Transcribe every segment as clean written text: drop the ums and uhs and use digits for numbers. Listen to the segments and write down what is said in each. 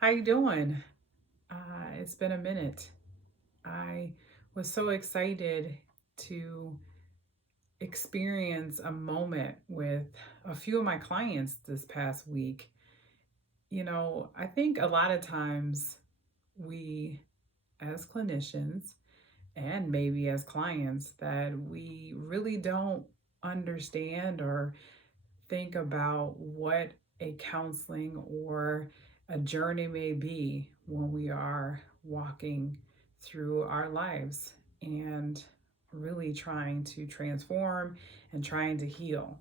How you doing? It's been a minute. I was so excited to experience a moment with a few of my clients this past week. I think a lot of times we, as clinicians and maybe as clients, that we really don't understand or think about what a counseling or a journey may be when we are walking through our lives and really trying to transform and trying to heal.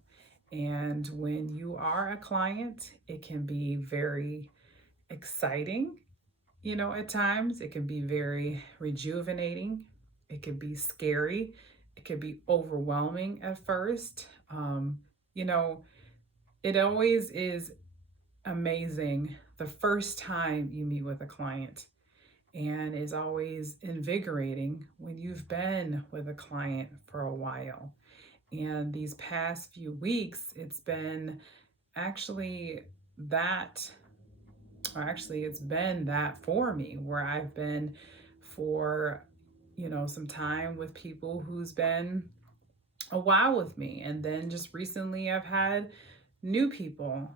And when you are a client, it can be very exciting. At times it can be very rejuvenating. It could be scary. It could be overwhelming at first. You know, it always is amazing the first time you meet with a client, and is always invigorating when you've been with a client for a while. And these past few weeks, it's been actually that, it's been that for me, where I've been for, some time with people who's been a while with me. And then just recently, I've had new people,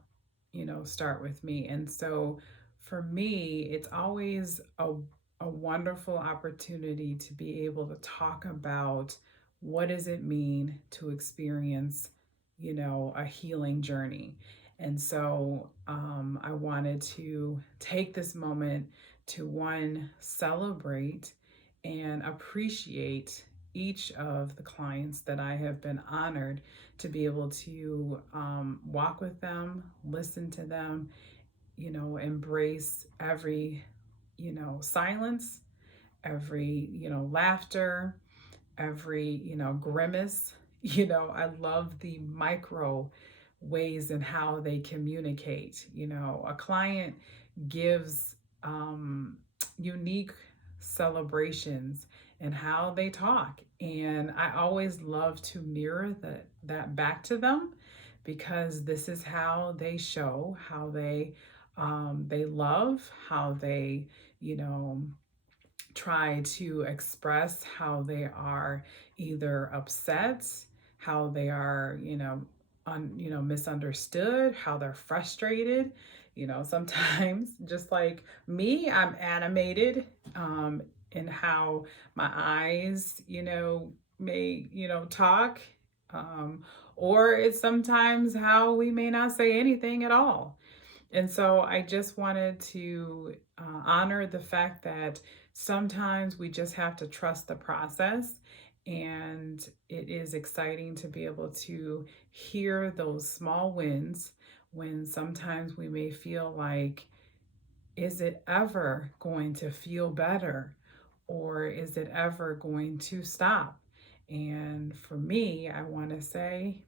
start with me. And so for me, it's always a wonderful opportunity to be able to talk about what does it mean to experience, a healing journey. And so I wanted to take this moment to one, celebrate and appreciate each of the clients that I have been honored to be able to walk with them, listen to them, embrace every, silence, every, laughter, every, grimace. I love the micro ways and how they communicate. A client gives unique celebrations and how they talk. And I always love to mirror that back to them, because this is how they show how they love, how they, you know, try to express how they are either upset, how they are, misunderstood, how they're frustrated. Sometimes, just like me, I'm animated in how my eyes, may, talk. Or it's sometimes how we may not say anything at all. And so I just wanted to honor the fact that sometimes we just have to trust the process. And it is exciting to be able to hear those small wins when sometimes we may feel like, is it ever going to feel better? Or is it ever going to stop? And for me, I want to say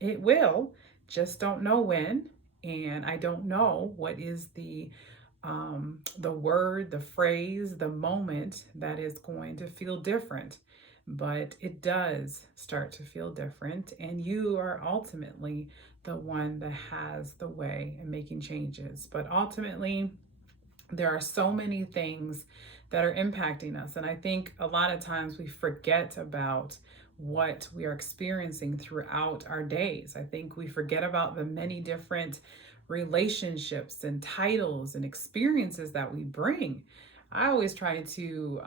it will, just don't know when. And I don't know what is the word, the phrase, the moment that is going to feel different. But it does start to feel different, and you are ultimately the one that has the way in making changes. But ultimately, there are so many things that are impacting us. And I think a lot of times we forget about what we are experiencing throughout our days. I think we forget about the many different relationships and titles and experiences that we bring. I always try to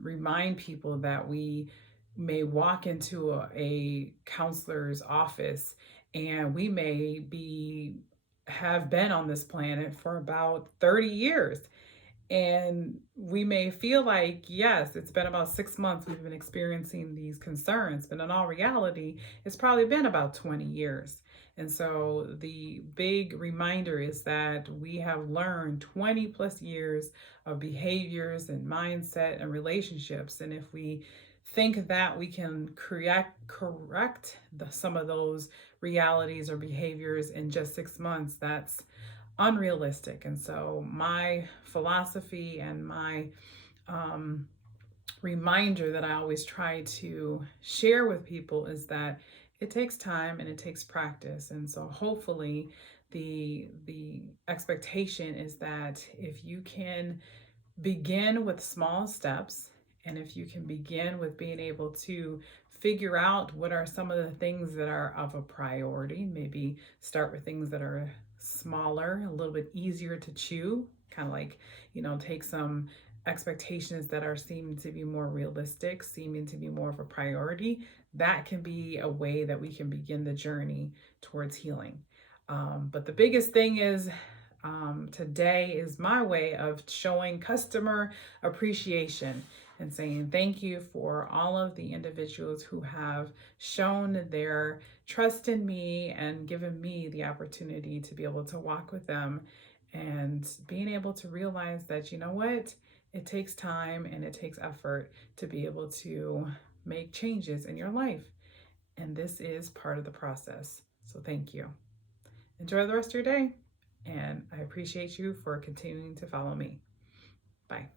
remind people that we may walk into a counselor's office, and we may be have been on this planet for about 30 years. And we may feel like, yes, it's been about 6 months we've been experiencing these concerns, but in all reality, it's probably been about 20 years. And so the big reminder is that we have learned 20 plus years of behaviors and mindset and relationships. And if we think that we can correct some of those realities or behaviors in just 6 months, that's unrealistic. And so my philosophy and my um, reminder that I always try to share with people is that it takes time and it takes practice. And so hopefully the expectation is that if you can begin with small steps, and if you can begin with being able to figure out what are some of the things that are of a priority, maybe start with things that are smaller, a little bit easier to chew, kind of like, take some expectations that are seeming to be more realistic, seeming to be more of a priority. That can be a way that we can begin the journey towards healing. But the biggest thing is, today is my way of showing customer appreciation and saying thank you for all of the individuals who have shown their trust in me and given me the opportunity to be able to walk with them, and being able to realize that, you know what, it takes time and it takes effort to be able to make changes in your life. And this is part of the process. So thank you. Enjoy the rest of your day. And I appreciate you for continuing to follow me. Bye.